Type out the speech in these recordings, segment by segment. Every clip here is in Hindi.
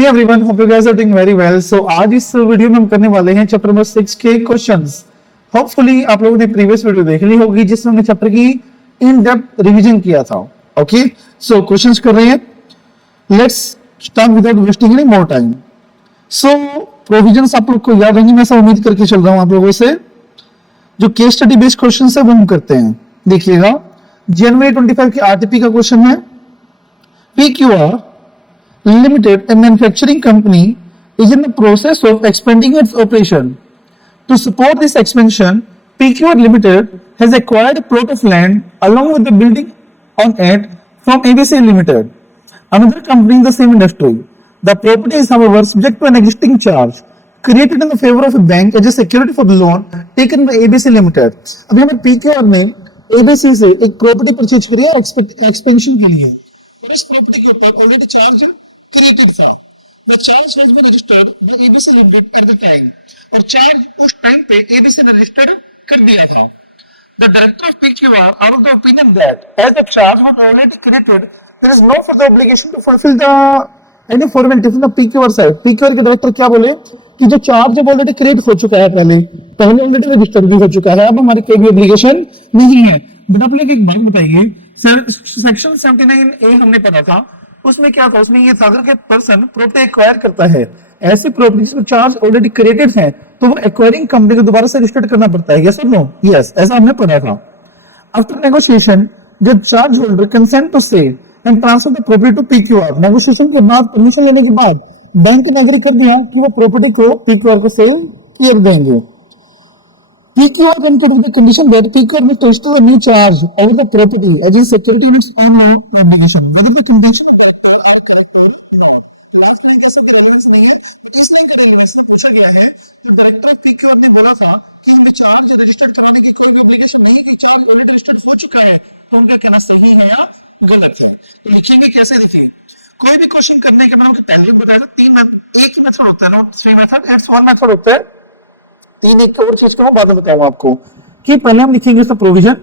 Hey everyone, hope you guys are doing very well. So आज इस वीडियो में हम करने वाले हैं चैप्टर नंबर 6 के क्वेश्चंस. होपफुली आप लोगों ने प्रीवियस वीडियो देख ली होगी जिसमें हमने चैप्टर की इन डेप्थ रिवीजन किया था. ओके, सो क्वेश्चंस कर रहे हैं. Let's start without wasting any more time. So provisions आप लोग को याद होंगी, मैं ऐसा उम्मीद करके चल रहा हूं आप लोगों से. जो केस स्टडी बेस्ड क्वेश्चन है वो हम करते हैं. देखिएगा, जनवरी 25 की आरटीपी का क्वेश्चन है. PQR Limited, a manufacturing company, is in the process of expanding its operation. To support this expansion, PQR Limited has acquired a plot of land along with the building on it from ABC Limited, another company in the same industry. The property is, however, subject to an existing charge created in the favor of a bank as a security for the loan taken by ABC Limited. अभी हमें PQR ने ABC से एक प्रॉपर्टी परचेज करी है एक्सपेंशन के लिए, और इस प्रॉपर्टी के ऊपर ऑलरेडी चार्ज क्रिएटेड था. The charge has been registered by ABC limited at the time, और चार्ज उस टाइम पे एबीसी ने रजिस्टर्ड कर दिया था. The director of PQR are of the opinion that as the charge was already created there is no further obligation to fulfil the any formality from the PQR side. PQR के डायरेक्टर क्या बोले कि जो चार्ज है ऑलरेडी क्रिएट हो चुका है, पहले ऑलरेडी रजिस्टर्ड भी हो चुका है, अब हमारी कोई भी ऑब्लिगेशन नहीं है. बट आप लोग एक बात बताइए सर, सेक्शन 79A हमने पढ़ा था, उसमें क्या था, उसमें ये था अगर पर्सन प्रॉपर्टी एक्वायर करता है, ऐसी प्रॉपर्टी जिसमें चार्ज ऑलरेडी क्रिएटेड है, तो वो एक्वायरिंग कंपनी को दोबारा से रजिस्टर्ड करना पड़ता है. यस और नो? यस, ऐसा हमने पढ़ा था. आफ्टर नेगोशिएशन, जब charge holder consent to sell and transfer the property to PQR, negotiation के बाद परमिशन लेने के बाद बैंक ने एग्री कर दिया कि वो प्रॉपर्टी को पीक्यूआर को सेल कर देंगे. PQR can put the condition that PQR must register a new charge over the property as a security in its own obligation, whether the condition of factor are correct or not. Last line कैसे रेलेवेंस नहीं है, इस लाइन का रेलेवेंस में पूछा गया है. तो डायरेक्टर ऑफ PQR ने बोला था कि हमें चार्ज रजिस्टर्ड कराने की कोई भी ऑब्लिगेशन नहीं है, कि चार्ज ऑलरेडी रजिस्टर्ड हो चुका है, तो उनका कहना सही है या गलत है. तो लिखेंगे कैसे? देखिए, कोई भी क्वेश्चन करने के बाद पहले बताया था एक ही मेथड होता है ना, 3 मेथड, इट्स वन मेथड होता है. तीन एक और चीज का बाद में बताऊंगा आपको कि पहले हम लिखेंगे इसका प्रोविजन,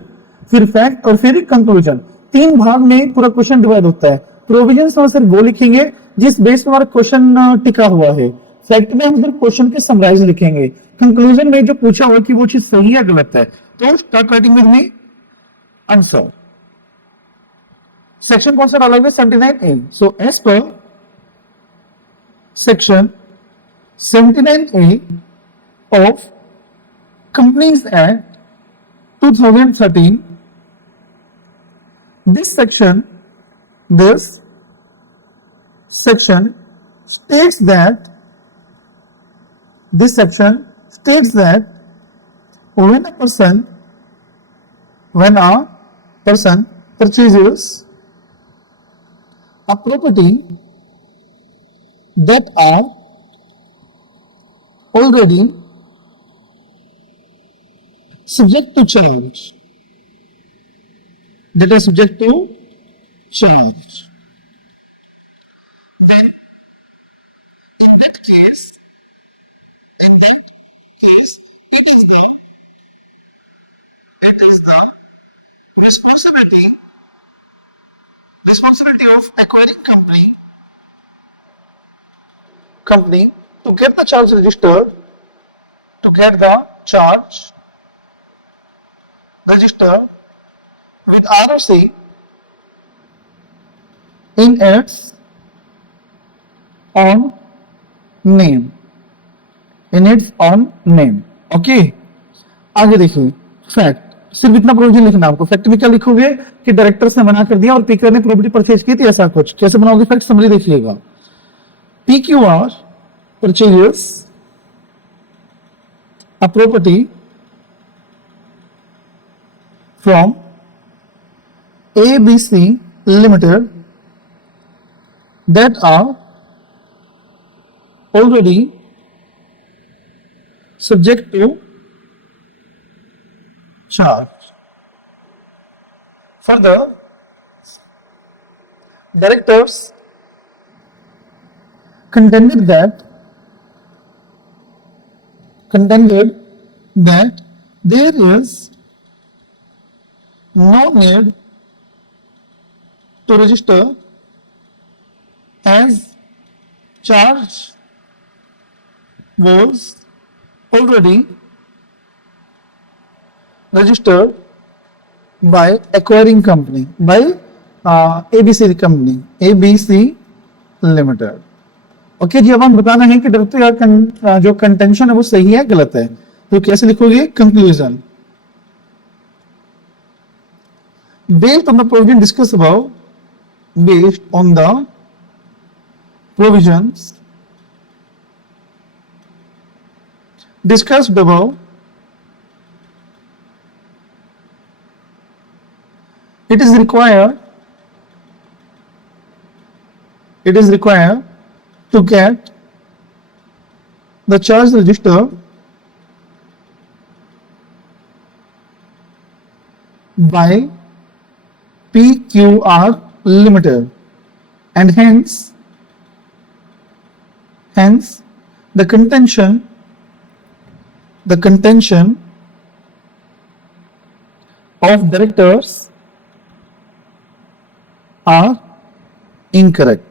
फिर फैक्ट और फिर कंक्लूजन. तीन भाग में पूरा क्वेश्चन डिवाइड होता है. प्रोविजन में सिर्फ वो लिखेंगे जिस बेस पर हमारा क्वेश्चन टिका हुआ है. फैक्ट में हम सिर्फ क्वेश्चन के समराइज लिखेंगे. कंक्लूजन में जो पूछा हुआ कि वो चीज सही है गलत है. तो start writing with me answer. Section कौन सा डाला हुआ है? 79A. So as per section 79A of Companies Act 2013, this section states that when a person purchases a property that are already subject to charge, then in that case it is the responsibility of acquiring company to get the charge registered with ROC in its own name. Okay, आगे देखिए. फैक्ट, सिर्फ इतना प्रोविजन लिखना आपको. फैक्ट में क्या लिखोगे कि डायरेक्टर से मना कर दिया और पीक्यूआर ने प्रॉपर्टी परचेज की थी, ऐसा कुछ. कैसे बनाओगे फैक्ट? समरी देखिएगा. PQR purchases a property from ABC Limited that are already subject to charge. Further, directors contended that there is no need to register as charge was already registered by acquiring company, by ABC company, ABC Limited. Okay जी, अब हम बताना है कि डायरेक्टर का जो कंटेंशन है वो सही है गलत है, तो कैसे लिखोगे? Conclusion based on the provision discussed above, based on the provisions discussed above, it is required to get the charge register by PQR Limited, and hence the contention of directors are incorrect.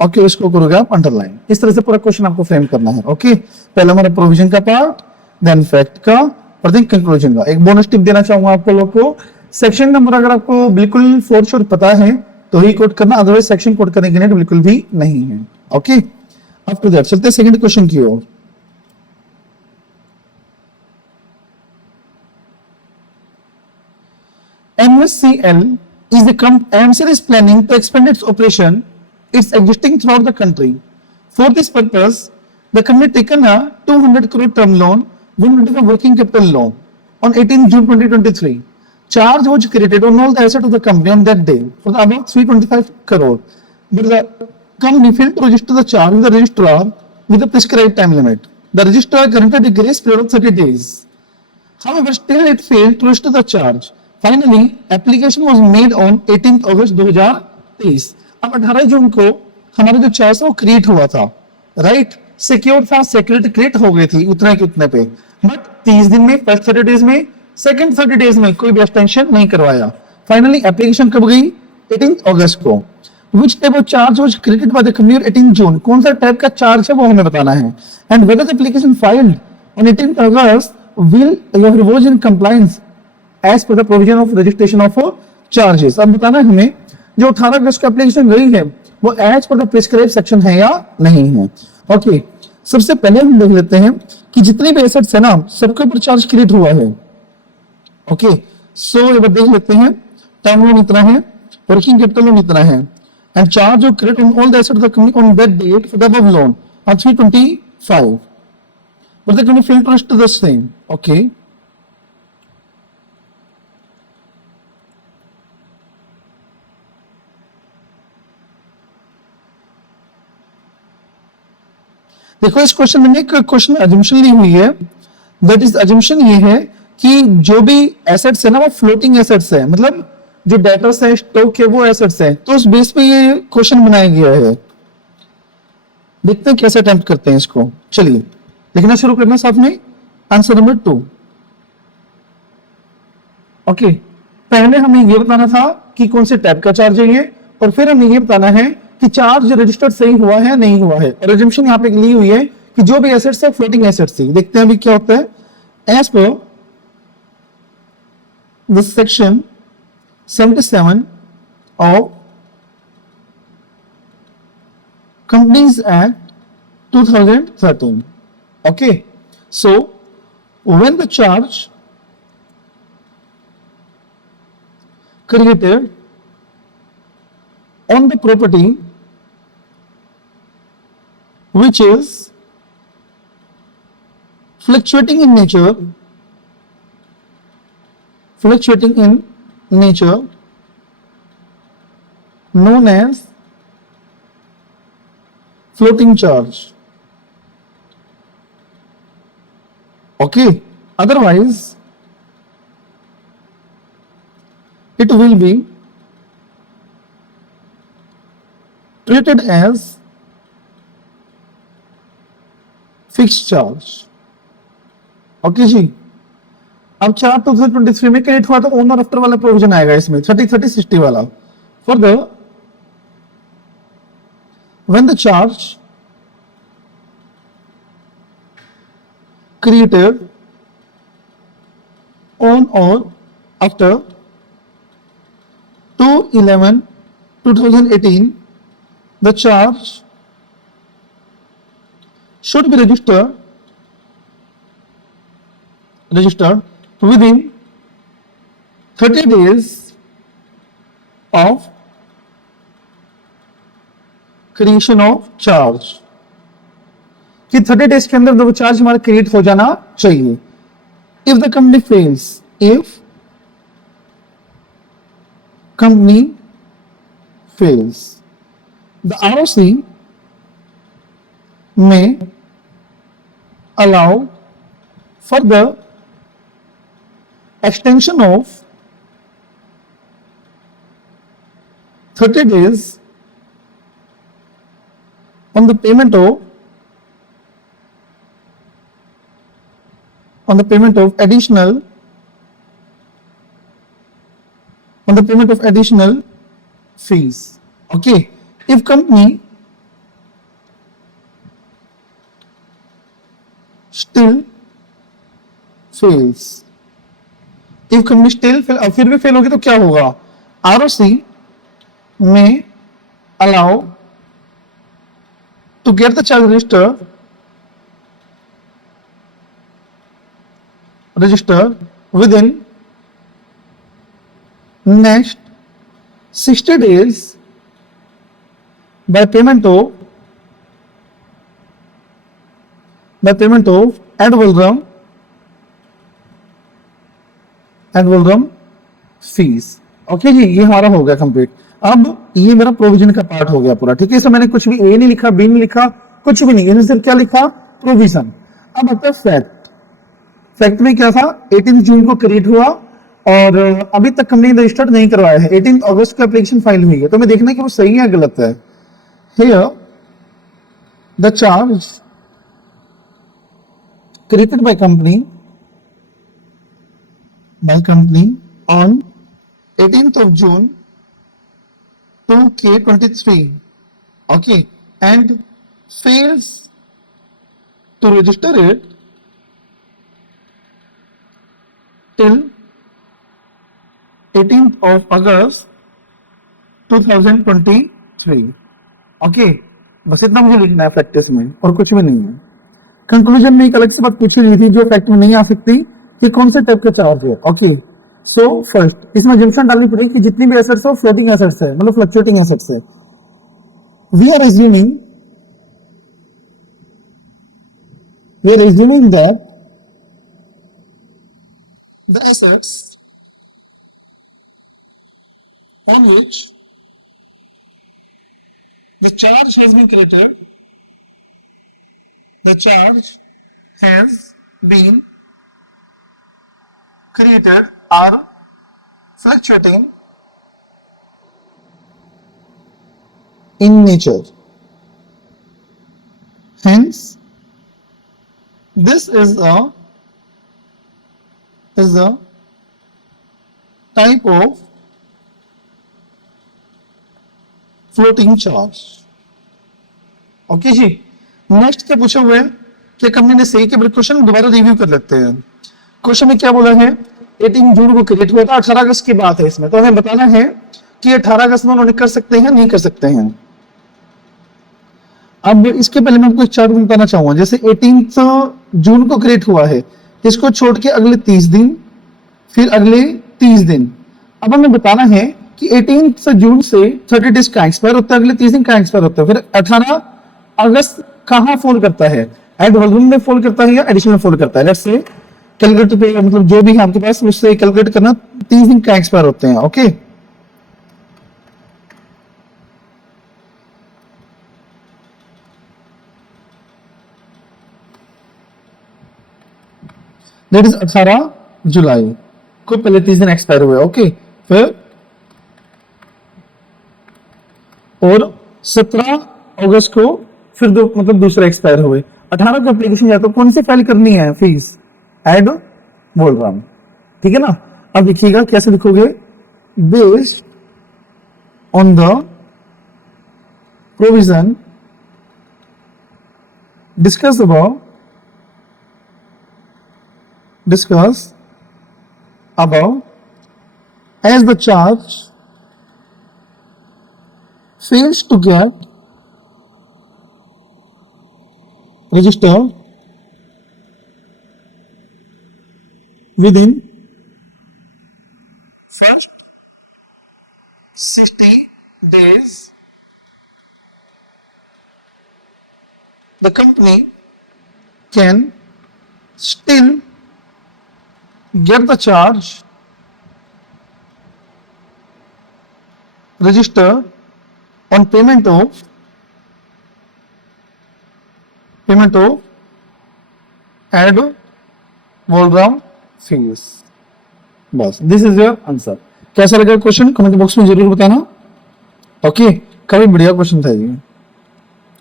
Okay, इसको करोगे आप अंडरलाइन। इस तरह से पूरा क्वेश्चन आपको फ्रेम करना है। ओके, पहला हमारा प्रोविजन का पार्ट, देन फैक्ट का, और देन कंक्लूजन का। एक बोनस टिप देना चाहूंगा आपको लोग को, सेक्शन नंबर अगर आपको बिल्कुल फॉर श्योर पता है तो ही कोड करना, अदरवाइज सेक्शन कोड करने की नीड बिल्कुल भी नहीं है। ओके, आफ्टर दैट चलते हैं सेकंड क्वेश्चन की ओर। MSCL is planning to expand its operation, its existing throughout the country. For this purpose, the company taken a 200 crore term loan, 100 working capital loan on 18 June 2023. Charge was created on all the assets of the company on that day for about 325 crore. But the company failed to register the charge with the registrar with the prescribed time limit. The registrar granted a grace period of 30 days. However, still it failed to register the charge. Finally, application was made on 18th August 2023. अब 18 जून को हमारा जो चार्ज वो क्रिएट हुआ था, राइट, सिक्योर था, सिक्योरिटी क्रिएट हो गई थी उतना के उतने पे, बट 30 दिन में, फर्स्ट 30 डेज में, सेकंड 30 डेज में कोई भी एक्सटेंशन नहीं करवाया। फाइनली एप्लीकेशन कब गई? 18 अगस्त को। Which type of charge was created by the company on 18 June? कौन सा टाइप का चार्ज है वो हमें बताना है। And whether the application filed on 18 August will was in compliance as per the provision of registration of charges। अब बताना है हमें जो 18 अगस्त को एप्लीकेशन गई है वो as per the prescribe section है या नहीं है। ओके, सबसे पहले हम देख लेते हैं कि जितने भी एसेट्स है ना सबके ऊपर चार्ज क्रिएट हुआ है। ओके, सो एक बार देख लेते हैं, टर्म लोन इतना है, वर्किंग कैपिटल लोन इतना है, and charge of credit on all the assets of the company on that date for the above loan on 325, but the company failed to register the same। Okay, देखो इस क्वेश्चन में एक क्वेश्चन अजम्पशन ली हुई है, दैट इज अजम्पशन ये है कि जो भी एसेट्स है ना वो फ्लोटिंग एसेट्स है, मतलब जो डेटर्स है, स्टॉक है, वो एसेट्स है, तो उस बेस पे ये क्वेश्चन बनाया गया है। देखते हैं कैसे अटेम्प्ट करते हैं इसको। चलिए लिखना शुरू करना साथ में। Answer number 2। ओके, पहले हमें ये बताना था कि कौन से टाइप का चार्ज है ये, और फिर हमें ये बताना है कि चार्ज रजिस्टर्ड सही हुआ है नहीं हुआ है। और एजम्पशन यहाँ पे ली हुई है कि जो भी एसेट्स है फ्लोटिंग एसेट्स है। देखते हैं अभी क्या होता है। As per the section 77 of Companies Act 2013. Okay, so when the charge created on the property which is fluctuating in nature, known as floating charge. Okay, otherwise it will be treated as fixed charge. Okay जी, अब 4/2023 में क्रेडिट हुआ तो ओनर आफ्टर वाला प्रोविजन आएगा इसमें 30/30/60 वाला। For the when the charge created on or after 2/11/2018, the charge should be registered within 30 days of creation of charge, कि 30 डेज के अंदर वो चार्ज हमारा क्रिएट हो जाना चाहिए. If the company fails, if company fails, the ROC में allow for the extension of 30 days on the payment of additional fees. Okay, if company still fails, फिर भी फेल होगी तो क्या होगा? आरओसी में allow to get the charge registered within next 60 days by payment of ad valorem fees. Okay जी, ये हमारा हो गया कंप्लीट. अब ये मेरा प्रोविजन का पार्ट हो गया पूरा. ठीक है, इसमें मैंने कुछ भी ए नहीं लिखा, बी नहीं लिखा, कुछ भी नहीं, इसमें सिर्फ क्या लिखा? प्रोविजन. अब आता है फैक्ट. फैक्ट में क्या था? 18 जून को क्रिएट हुआ और अभी तक कंपनी ने रजिस्टर्ड नहीं करवाया है. 18 अगस्त को एप्लीकेशन फाइल हुई है, तो मैं देखना कि वो सही है गलत है. Here the charge created by company on 18th of June 2K23, okay, and fails to register it till 18th of August 2023. okay, बस इतना मुझे लिखना है प्रैक्टिस में और कुछ भी नहीं है. कंक्लूजन में एक अलग से बात पूछी गई थी जो फैक्ट में नहीं आ सकती कि कौन से टाइप का चार्ज है. ओके, सो फर्स्ट इसमें जंक्शन डालनी पड़ेगी कि जितनी भी एसेट्स हो फ्लोटिंग एसेट्स है, मतलब फ्लक्चुएटिंग एसेट्स है. We are assuming that the assets on which the charge has been created, are fluctuating in nature. Hence, this is a type of floating charge. Okay जी, नेक्स्ट क्या पूछा हुआ है कि कंपनी ने सही के क्वेश्चन दोबारा रिव्यू कर लेते हैं. क्वेश्चन में क्या बोला है? 18 जून को क्रिएट हुआ था, 18 अगस्त की बात है इसमें, तो हमें बताना है कि 18 अगस्त में उन्होंने कर सकते हैं, नहीं कर सकते हैं. अब इसके पहले मैं आपको एक चार्ट बताना चाहूंगा. जैसे 18 जून को क्रिएट हुआ है, इसको छोड़ के अगले 30 दिन, फिर अगले 30 दिन. अब हमें बताना है कि 18 जून से 30 डेज का एक्सपायर होता है, अगले 30 दिन का एक्सपायर होता है, फिर 18 अगस्त कहां फॉल करता है? एड वॉल्यूम में फॉल करता है या एडिशन में फॉल करता है? लेट्स से कैलकुलेटर पे, मतलब जो भी है आपके पास उससे कैलकुलेट करना. 30 दिन का एक्सपायर होते हैं. ओके, दैट इज 18 जुलाई को पहले 30 दिन एक्सपायर हुए. ओके, फिर और 17 अगस्त को फिर मतलब दूसरा एक्सपायर हुए. 18 को एप्लीकेशन जाता, तो कौन सी फाइल करनी है? फीस एड बोल रहा हूं, ठीक है ना. अब लिखिएगा, कैसे लिखोगे? Based on the provision discuss about as the charge fails to get registered within first 60 days, the company can still get the charge registered on payment of ad valorem fees. बस दिस इज योर आंसर. कैसा लगा क्वेश्चन कमेंट बॉक्स में जरूर बताना. ओके काफी बढ़िया क्वेश्चन था ये.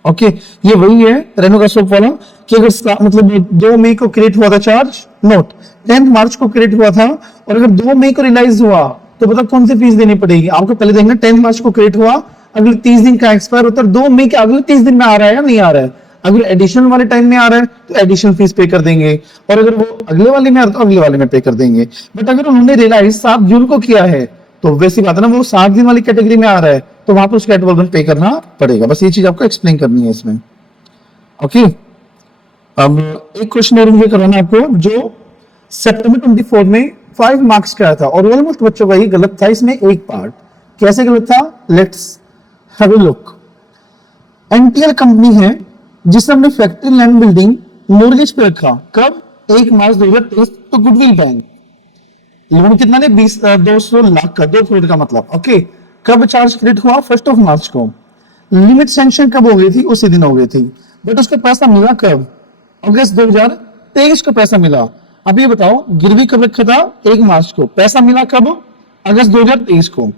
ओके ये वही है रेनो का सोप वाला कि अगर मतलब 2 मई को क्रिएट हुआ था चार्ज नोट 10 मार्च को क्रिएट हुआ था और अगर 2 मई को रियलाइज हुआ तो पता कौन सी फीस देनी पड़ेगी आपको. पहले देखना 10 मार्च को क्रिएट हुआ अगले 30 दिन का एक्सपायर होता है 2 मई के अगले 30 दिन में आ रहा है या नहीं आ रहा है. अगर एडिशनल वाले टाइम में आ रहा है तो एडिशनल फीस पे कर देंगे और अगर वो अगले वाले में आ रहा है तो अगले वाले में पे कर देंगे. बट अगर उन्होंने रियलाइज 7 जून को किया है तो वैसी बात है ना वो 7 दिन वाली कैटेगरी में आ रहा है तो वहां पर उसका एड वॉल्यूम पे करना पड़ेगा. बस ये चीज आपको एक्सप्लेन करनी है इसमें. ओके अब एक क्वेश्चन और मुझे कराना आपको जो सितंबर 24 में 5 मार्क्स का था और ऑलमोस्ट बच्चों का ये गलत था. इसमें एक पार्ट कैसे गलत था let's have a look. NTL company है जिसने अपनी फैक्ट्री लैंड बिल्डिंग मॉर्गेज पे रखा. कब 1 मार्च 2023 तो गुडविल बैंक लोन कितना ने 200 लाख का 2 करोड़ का मतलब. ओके कब चार्ज क्रेडिट हुआ 1 मार्च को. लिमिट सैंक्शन कब हो गई थी उसी दिन हो गई थी बट उसका पैसा मिला कब अगस्त 2023 को पैसा मिला. अब ये बताओ गिरवी कब रखा था 1 मार्च को पैसा मिला कब अगस्त 2023 को.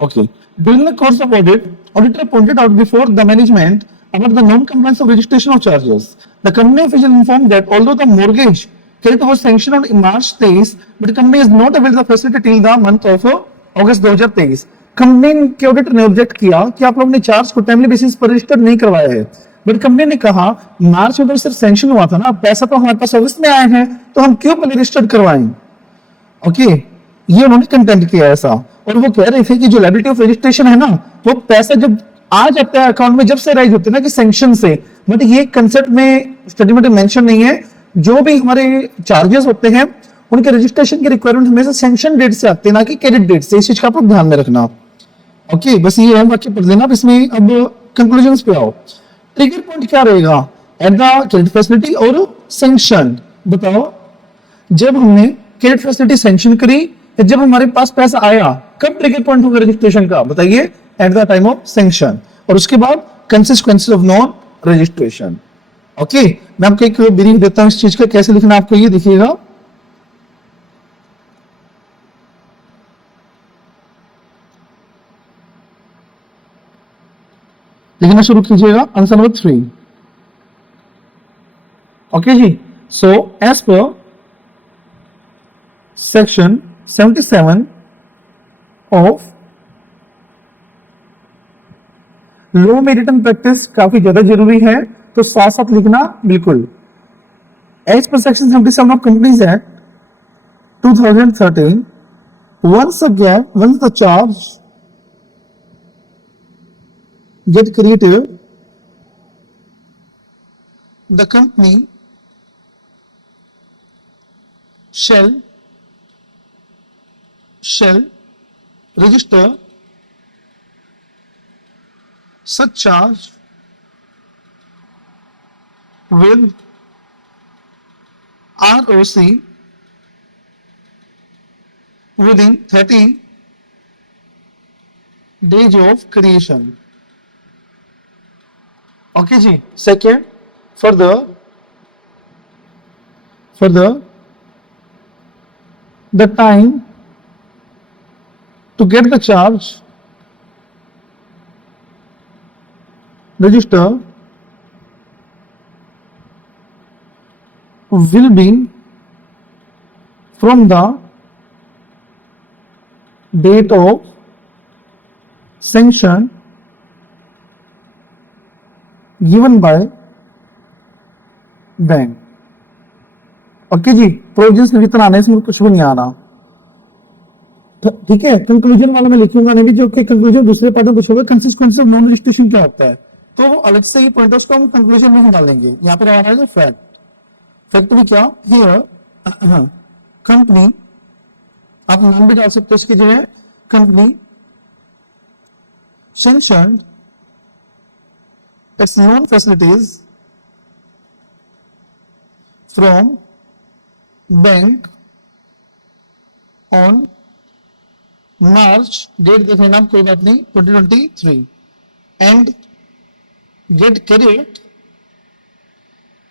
Okay during the course of audit auditor pointed out before the management about the non-compliance of registration of charges. The company official informed that although the mortgage credit was sanctioned on March 23, but the company is not available the facility till the month of August 2023. Company के ऑडिटर ने ऑब्जेक्ट किया कि आप लोगों ने चार्ज को टाइमली बेसिस पर रजिस्टर नहीं करवाया है. बट कंपनी ने कहा मार्च में तो सिर्फ सैंक्शन हुआ था ना पैसा तो हमारे पास अगस्त में आए हैं तो हम क्यों पहले रजिस्टर करवाएं. ओके ये उन्होंने कंटेंट किया ऐसा और वो कह रहे थे कि जो लायबिलिटी ऑफ रजिस्ट्रेशन है ना वो पैसा जब आ जाता है अकाउंट में जब से राइज होते हैं ना कि सैंक्शन से. बट ये कंसेप्ट में स्टडी में मेंशन नहीं है. जो भी हमारे चार्जेस होते हैं उनके रजिस्ट्रेशन के रिक्वायरमेंट हमेशा सैंक्शन डेट से आते हैं ना कि क्रेडिट डेट से. इस चीज का आप ध्यान में रखना. ओके बस ये है बाकी पढ़ लेना. इसमें अब कंक्लूजन पे आओ. ट्रिगर पॉइंट क्या रहेगा एट द क्रेडिट फैसिलिटी और सैंक्शन. बताओ जब हमने क्रेडिट फैसिलिटी सैंक्शन करी जब हमारे पास पैसा आया कब ट्रिगर पॉइंट होगा रजिस्ट्रेशन का बताइए eight the time of sanction. और उसके बाद consequences of non registration. Okay मैं आपको एक ब्रीफ देता हूं इस चीज का कैसे लिखना आपको ये दिखेगा. लिखना शुरू कीजिएगा. Answer number 3. ओके जी so as per section 77 of law में रिटन प्रैक्टिस काफी ज्यादा जरूरी है तो साथ साथ लिखना बिल्कुल. As per section 77 of companies act 2013 once the charge get created the company shall register such charge with ROC within 30 days of creation. Okay जी. Second, further the time to get the charge register will be from the date of sanction given by bank. Okay जी, प्रोविजंस रिटर्न आने इसमें कुछ भी नहीं आना, ठीक है। कंक्लूजन वाला मैं लिखूंगा नहीं भी, जो कि कंक्लूजन दूसरे पार्ट में कुछ होगा। कंसिस्टेंसी ऑफ नॉन रजिस्ट्रेशन क्या होता है, तो वो अलग से ही पॉइंटर्स को हम कंक्लूजन में ही डालेंगे। यहाँ पर आ रहा है फैक्ट, फैक्ट भी क्या हियर कंपनी, आप नाम भी डाल सकते हो इसकी जो है, company sanctioned its loan facilities from bank on March, date देख लेना कोई बात नहीं, 2023 and get credit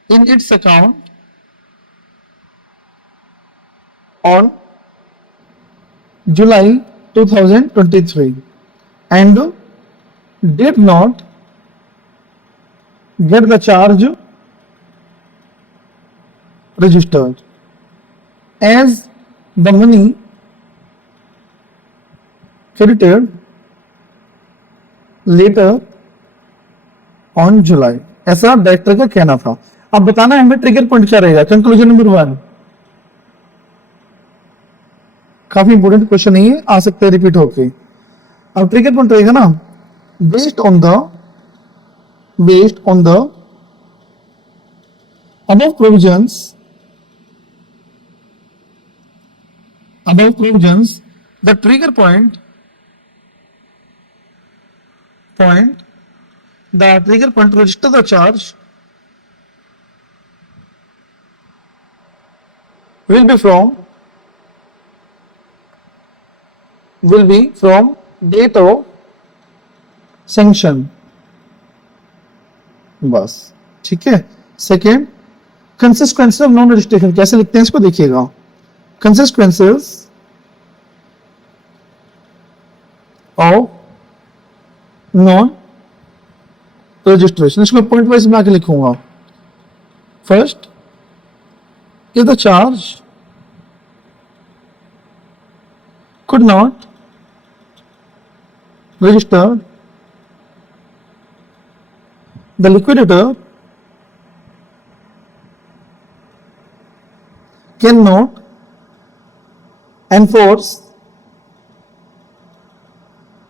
in its account on July 2023 and did not get the charge registered as the money credited later on July। ऐसा डायरेक्टर का कहना था। अब बताना है हमें ट्रिगर पॉइंट क्या रहेगा। कंक्लूजन नंबर 1 काफी इंपोर्टेंट क्वेश्चन नहीं है, आ सकते हैं रिपीट होके। अब ट्रिगर पॉइंट रहेगा ना, based on the above provisions, the trigger point, the trigger point to register the charge will be from date of sanction, बस ठीक है। Second, consequences of non registration कैसे लिखते हैं इसको देखिएगा। कंसिक्वेंसेस ऑफ नॉन रजिस्ट्रेशन, इसको पॉइंट वाइज में आके लिखूंगा। First if the charge could not registered, the liquidator cannot enforce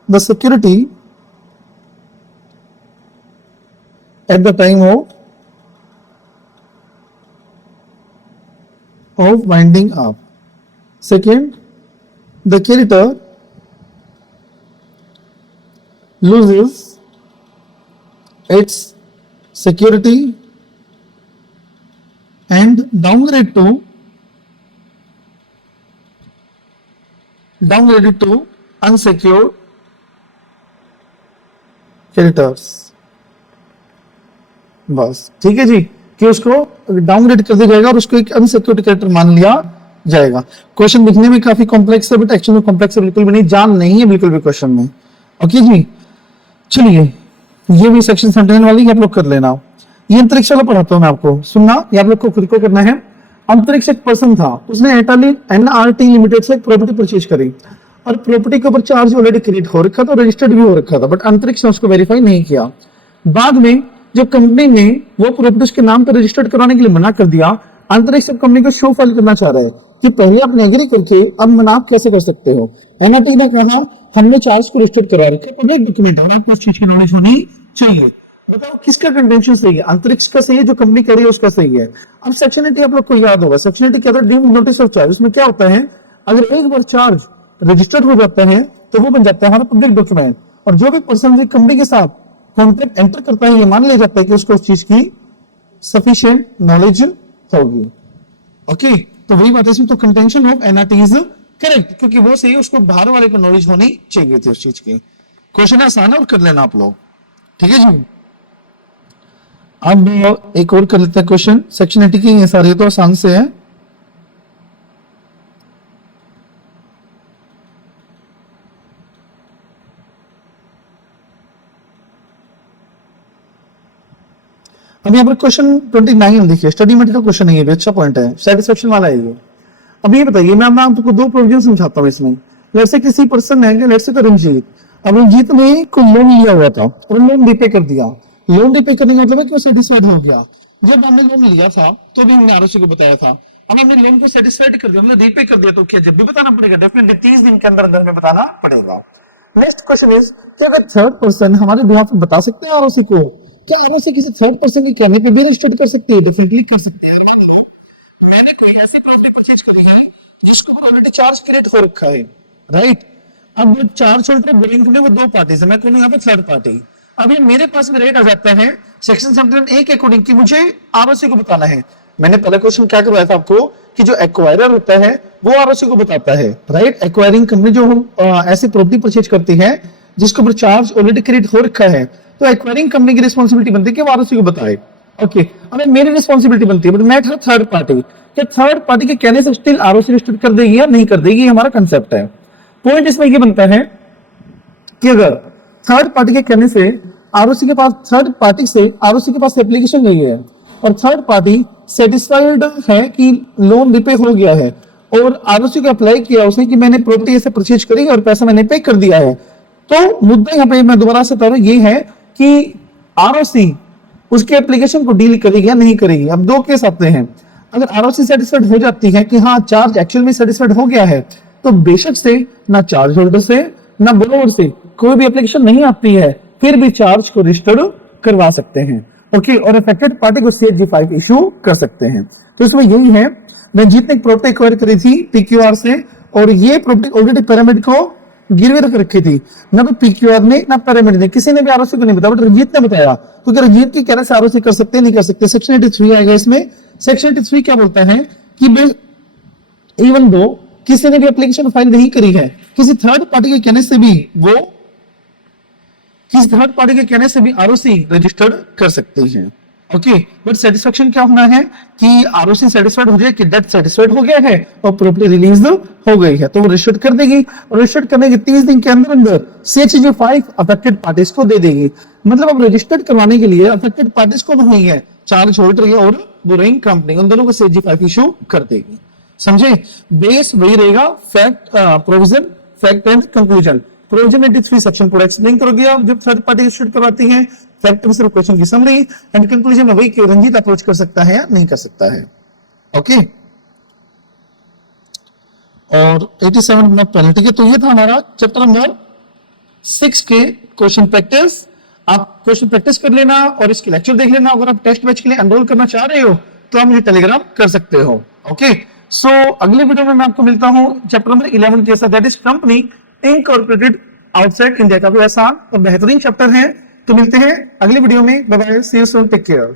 the security at the time of winding up. Second, the creditor loses its security and downgrade to unsecured creditors। बस ठीक है जी, कि उसको डाउनग्रेड कर दिया जाएगा और उसको एक अनसिक्योर्ड क्रेडिटर मान लिया जाएगा। क्वेश्चन दिखने में काफी कॉम्प्लेक्स है, बट एक्चुअली में कॉम्प्लेक्स बिल्कुल भी नहीं, जान नहीं है बिल्कुल भी क्वेश्चन में। ओके जी, चलिए ये भी सेक्शन 79 वाली आप लोग कर लेना। ये अंतरिक्ष वाला पढ़ाता हूं मैं आपको, सुनना, ये आप लोग को खुद को करना है। अंतरिक्ष एक पर्सन था, उसने एनआरटी लिमिटेड से एक प्रॉपर्टी परचेज करी और प्रॉपर्टी के ऊपर चार्ज ऑलरेडी क्रिएट हो रखा था, रजिस्टर्ड भी हो रखा था, बट अंतरिक्ष ने उसको वेरीफाई नहीं किया। बाद में जब कंपनी ने वो प्रॉपर्टी उसके नाम पर रजिस्टर्ड करवाने के लिए मना कर दिया, अंतरिक्ष कंपनी को शो फाइल करना चाह रहे हैं कि पहले आपने एग्री करके अब मनाप कैसे कर सकते हो। एनआरटी ने कहा हमने चार्ज को रजिस्टर्ड करवा रखा, पब्लिक डॉक्यूमेंट है, आपको उस चीज की नॉलेज होनी चाहिए। बताओ किसका कंटेंशन सही है, अंतरिक्ष का सही है, जो कंपनी कर रही है उसका सही है। अब सेक्शन 80 आप लोग को याद होगा, सेक्शन 80 क्या था, डीम्ड नोटिस ऑफ चार्ज। उसमें क्या होता है, अगर एक बार चार्ज रजिस्टर्ड हो जाता है तो वो बन जाता है हमारा पब्लिक डॉक्यूमेंट, और जो भी पर्सन कंपनी के साथ कॉन्ट्रैक्ट एंटर करता है ये मान लिया जाता है कि उसको उस चीज की सफिशिएंट नॉलेज होगी। ओके, तो वही बात है इसमें, तो contention of NRT is correct, क्योंकि वो सही, उसको बाहर वाले को नॉलेज होनी चाहिए थी उस चीज की। क्वेश्चन आसान है और कर लेना आप लोग, ठीक है जी। अब एक और कर लेते हैं क्वेश्चन, सेक्शन 80 के ये सारे तो आसान से है। अब यहाँ पर क्वेश्चन 29 देखिए, स्टडी मेटेरियल का क्वेश्चन है, ये भी अच्छा पॉइंट है, सेटिस्फेक्शन वाला है ये। अब ये बताइए, मैं आपको दो प्रोविजन समझाता हूँ इसमें। लेट्स से किसी पर्सन ने, लेट्स से रंजीत, अब रंजीत ने कोई लोन लिया हुआ था और लोन रिपे कर दिया। लोन रिपे करने का मतलब है कि वो सेटिस्फाइड हो गया। जब हमने लोन लिया था तो भी हमने आरओसी को बताया था, अब हमने लोन को सेटिस्फाइड कर दिया, हमने रीपे कर दिया, तो क्या जब भी बताना पड़ेगा? डेफिनेटली 30 दिन के अंदर अंदर में बताना पड़ेगा। नेक्स्ट क्वेश्चन इज कि अगर थर्ड पर्सन हमारे बिहाफ में बता सकते हैं आरओसी को, क्या आरओसी किसी थर्ड पर्सन के कहने पे भी रजिस्टर्ड कर सकते हैं? डेफिनेटली कर सकते हैं। मैंने कोई ऐसी प्रॉपर्टी परचेज करी है जिसको ऑलरेडी चार्ज क्रिएट हो रखा है, राइट? अब वो चार्ज होल्डर बैंक में वो दो पार्टी है, मैं कौन यहाँ पे थर्ड पार्टी। अभी मेरे पास में रेट आ जाता है सेक्शन 71A के अकॉर्डिंग की मुझे आरओसी को बताना है। मैंने पहला क्वेश्चन क्या करवाया था आपको कि जो एक्वायरर होता है वो आरओसी को बताता है, राइट? एक्वायरिंग कंपनी जो हम ऐसी प्रॉपर्टी परचेज करती है जिसके ऊपर चार्ज ऑलरेडी क्रिएट हो रखा है, तो एक्वायरिंग कंपनी की रिस्पॉन्सिबिलिटी बनती है कि वो आरओसी को बताए। ओके, अब मेरी रिस्पॉन्सिबिलिटी बनती है, बट मैं था थर्ड पार्टी, क्या थर्ड पार्टी के कहने से स्टिल आरओसी रजिस्टर कर देगी या नहीं कर देगी? हमारा कंसेप्ट है। पॉइंट इसमें ये बनता है कि अगर थर्ड पार्टी के कहने से आरओसी के पास, थर्ड पार्टी से आरओसी के पास एप्लीकेशन गई है और थर्ड पार्टी सेटिस्फाइड है कि लोन रिपे हो गया है और आरओसी को अप्लाई किया उसने कि मैंने प्रॉपर्टी ऐसे परचेज करी और पैसा मैंने पे कर दिया है, तो मुद्दा यहाँ पे मैं दोबारा से बता रहा हूं ये है कि आरओसी उसके एप्लीकेशन को डील करेगी या नहीं करेगी। अब दो केस आते हैं, अगर आरओसी सेटिस्फाइड हो जाती है कि हाँ चार्ज एक्चुअल में सेटिस्फाइड हो गया है, तो बेशक से ना चार्ज होल्डर से ना बोरोवर से कोई भी एप्लीकेशन नहीं आती है, फिर भी चार्ज को रजिस्टर्ड करवा सकते हैं। ओके, और अफेक्टेड पार्टी को CHG5 इशू कर सकते हैं। तो इसमें यही है, रंजीत ने एक प्रॉपर्टी एक्वायर करी थी PQR से और ये प्रॉपर्टी ऑलरेडी पिरामिड को गिरवे रख रखी थी, ना तो PQR ने ना पिरामिड ने, किसी ने भी आरओसी को नहीं बताया, बट रंजीत ने बताया। तो क्या रंजीत की कहने से आरओसी कर सकते हैं? नहीं कर सकते। सेक्शन 83 आएगा इसमें। सेक्शन 83 क्या बोलता है कि इवन दो किसी ने भी एप्लीकेशन फाइल नहीं करी है, किसी थर्ड पार्टी के कहने से भी वो किसी थर्ड पार्टी के कहने से भी आरओसी रजिस्टर्ड कर सकते हैं। ओके, बट सेटिस्फेक्शन क्या होना है कि आरओसी सेटिस्फाइड हो जाए कि डेट सेटिस्फाइड हो गया है और प्रॉपर्टी रिलीज हो गई है, तो वो रजिस्टर्ड कर देगी और रजिस्टर्ड करने के 30 दिन के अंदर अंदर CHG5 अफेक्टेड पार्टीज को दे देगी। मतलब अब रजिस्टर्ड करवाने के लिए अफेक्टेड पार्टीज को नहीं है, चार्ज होल्डर और बोरोइंग कंपनी, उन दोनों को CHG5 इशू कर देगी। समझे? बेस वही रहेगा, fact provision, fact and conclusion. Provision 83 section पूरा एक्सप्लेन करोगे आप जब थर्ड पार्टी रजिस्टर्ड करवाती है, फैक्ट में सिर्फ क्वेश्चन की समरी एंड कंक्लूजन में वही कि रंजीत अप्रोच कर सकता है या नहीं कर सकता है। ओके, और 87 में पेनल्टी के। तो ये था हमारा चैप्टर नंबर 6 के क्वेश्चन प्रैक्टिस। आप क्वेश्चन प्रैक्टिस कर लेना और इसके लेक्चर देख लेना। अगर आप टेस्ट बैच के लिए एनरोल करना चाह रहे हो तो आप मुझे टेलीग्राम कर सकते हो। ओके, सो अगले वीडियो में मैं आपको मिलता हूं चैप्टर नंबर 11 के साथ, that is company incorporated outside India. काफी आसान और बेहतरीन चैप्टर है। तो मिलते हैं अगले वीडियो में। Bye bye, see you soon, take care.